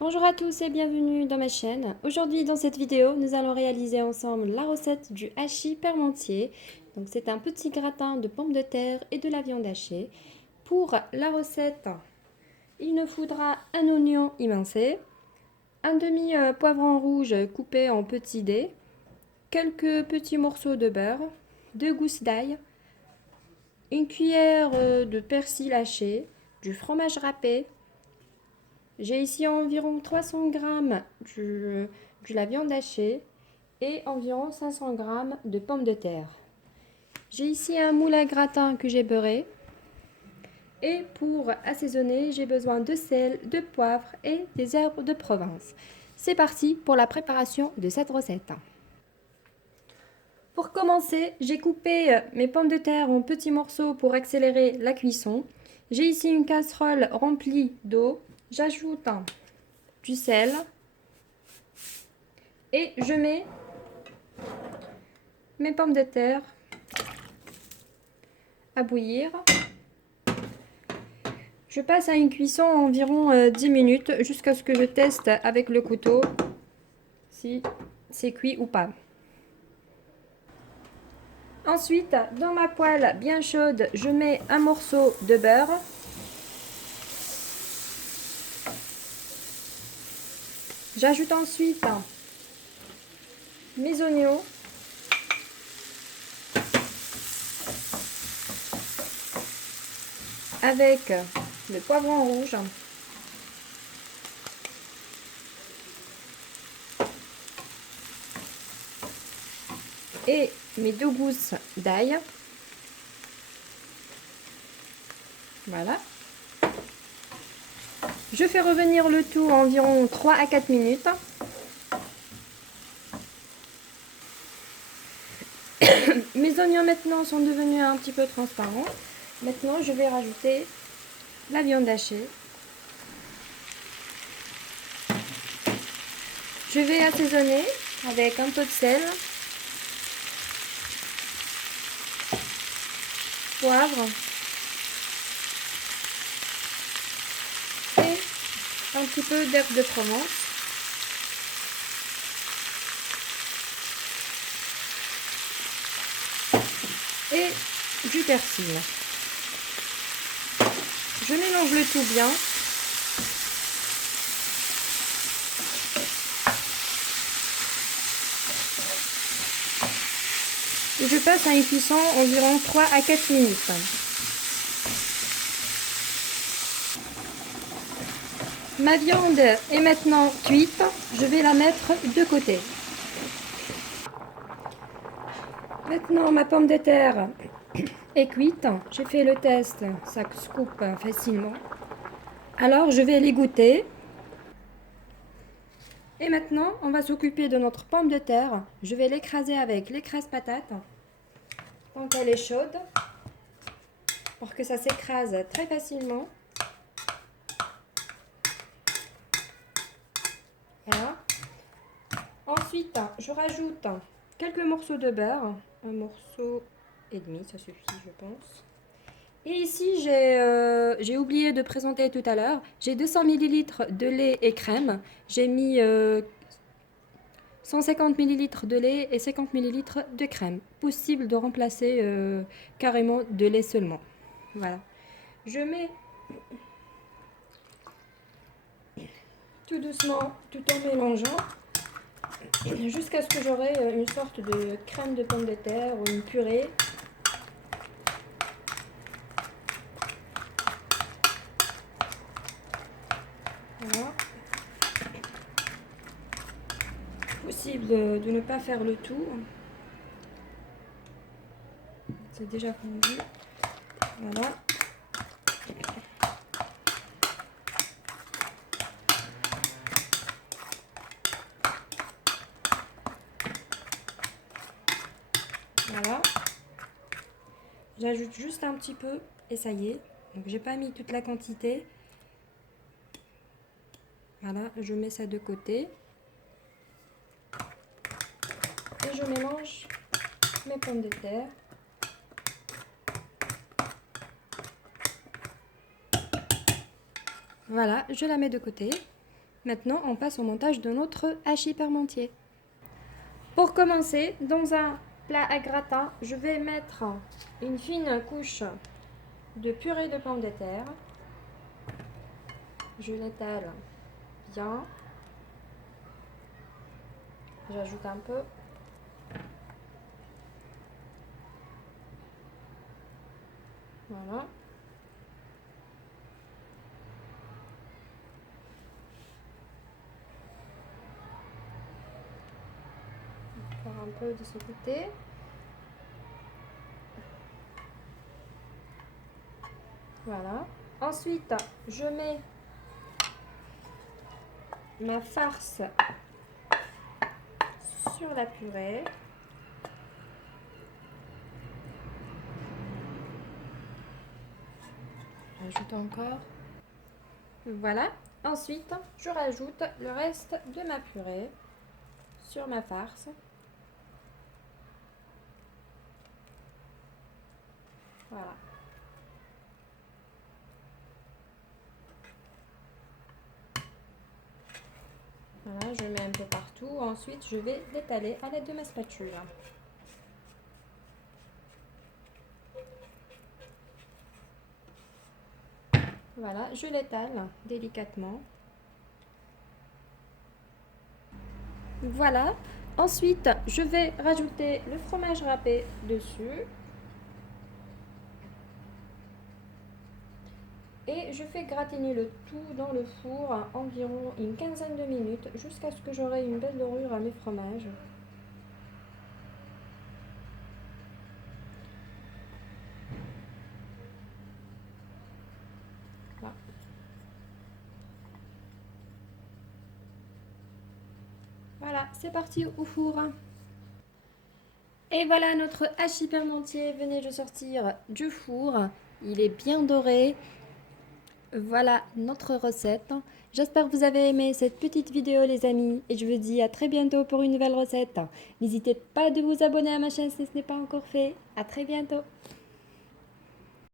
Bonjour à tous et bienvenue dans ma chaîne. Aujourd'hui dans cette vidéo, nous allons réaliser ensemble la recette du hachis parmentier. Donc c'est un petit gratin de pommes de terre et de la viande hachée. Pour la recette, il nous faudra un oignon émincé, un demi poivron rouge coupé en petits dés, quelques petits morceaux de beurre, 2 gousses d'ail, une cuillère de persil haché, du fromage râpé. J'ai ici environ 300 g de la viande hachée et environ 500 g de pommes de terre. J'ai ici un moule à gratin que j'ai beurré. Et pour assaisonner, j'ai besoin de sel, de poivre et des herbes de Provence. C'est parti pour la préparation de cette recette. Pour commencer, j'ai coupé mes pommes de terre en petits morceaux pour accélérer la cuisson. J'ai ici une casserole remplie d'eau. J'ajoute du sel et je mets mes pommes de terre à bouillir. Je passe à une cuisson environ 10 minutes jusqu'à ce que je teste avec le couteau si c'est cuit ou pas. Ensuite, dans ma poêle bien chaude, je mets un morceau de beurre. J'ajoute ensuite mes oignons. Avec le poivron rouge. Et mes 2 gousses d'ail. Voilà. Je fais revenir le tout environ 3 à 4 minutes. Mes oignons maintenant sont devenus un petit peu transparents. Maintenant, je vais rajouter la viande hachée. Je vais assaisonner avec un peu de sel, poivre et un petit peu d'herbes de Provence. Et du persil. Je mélange le tout bien. Et je passe à une cuisson environ 3 à 4 minutes. Ma viande est maintenant cuite. Je vais la mettre de côté. Maintenant, ma pomme de terre est cuite. J'ai fait le test, ça se coupe facilement. Alors, je vais les goûter. Et maintenant, on va s'occuper de notre pomme de terre. Je vais l'écraser avec l'écrase-patate. Tant qu'elle est chaude, pour que ça s'écrase très facilement. Voilà. Ensuite, je rajoute quelques morceaux de beurre. Un morceau et demi, ça suffit, je pense. Et ici, j'ai oublié de présenter tout à l'heure, j'ai 200 ml de lait et crème. J'ai mis 150 ml de lait et 50 ml de crème. Possible de remplacer carrément de lait seulement. Voilà. Je mets tout doucement, tout en mélangeant, jusqu'à ce que j'aurai une sorte de crème de pommes de terre ou une purée. Voilà. Possible de ne pas faire le tout. C'est déjà fondu. Voilà. Voilà. J'ajoute juste un petit peu et ça y est. Donc j'ai pas mis toute la quantité. Voilà, je mets ça de côté. Et je mélange mes pommes de terre. Voilà, je la mets de côté. Maintenant, on passe au montage de notre hachis parmentier. Pour commencer, dans un plat à gratin, je vais mettre une fine couche de purée de pommes de terre. Je l'étale bien. J'ajoute un peu. Voilà. Faire un peu de ce côté. Voilà. Ensuite, je mets ma farce sur la purée. J'ajoute encore. Voilà. Ensuite, je rajoute le reste de ma purée sur ma farce. Voilà. Voilà, je mets un peu partout. Ensuite, je vais l'étaler à l'aide de ma spatule. Voilà, je l'étale délicatement. Voilà. Ensuite, je vais rajouter le fromage râpé dessus. Et je fais gratiner le tout dans le four environ une quinzaine de minutes jusqu'à ce que j'aurai une belle dorure à mes fromages. Voilà. Voilà, c'est parti au four. Et voilà notre hachis parmentier venait de sortir du four. Il est bien doré. Voilà notre recette. J'espère que vous avez aimé cette petite vidéo les amis et je vous dis à très bientôt pour une nouvelle recette. N'hésitez pas de vous abonner à ma chaîne si ce n'est pas encore fait. À très bientôt.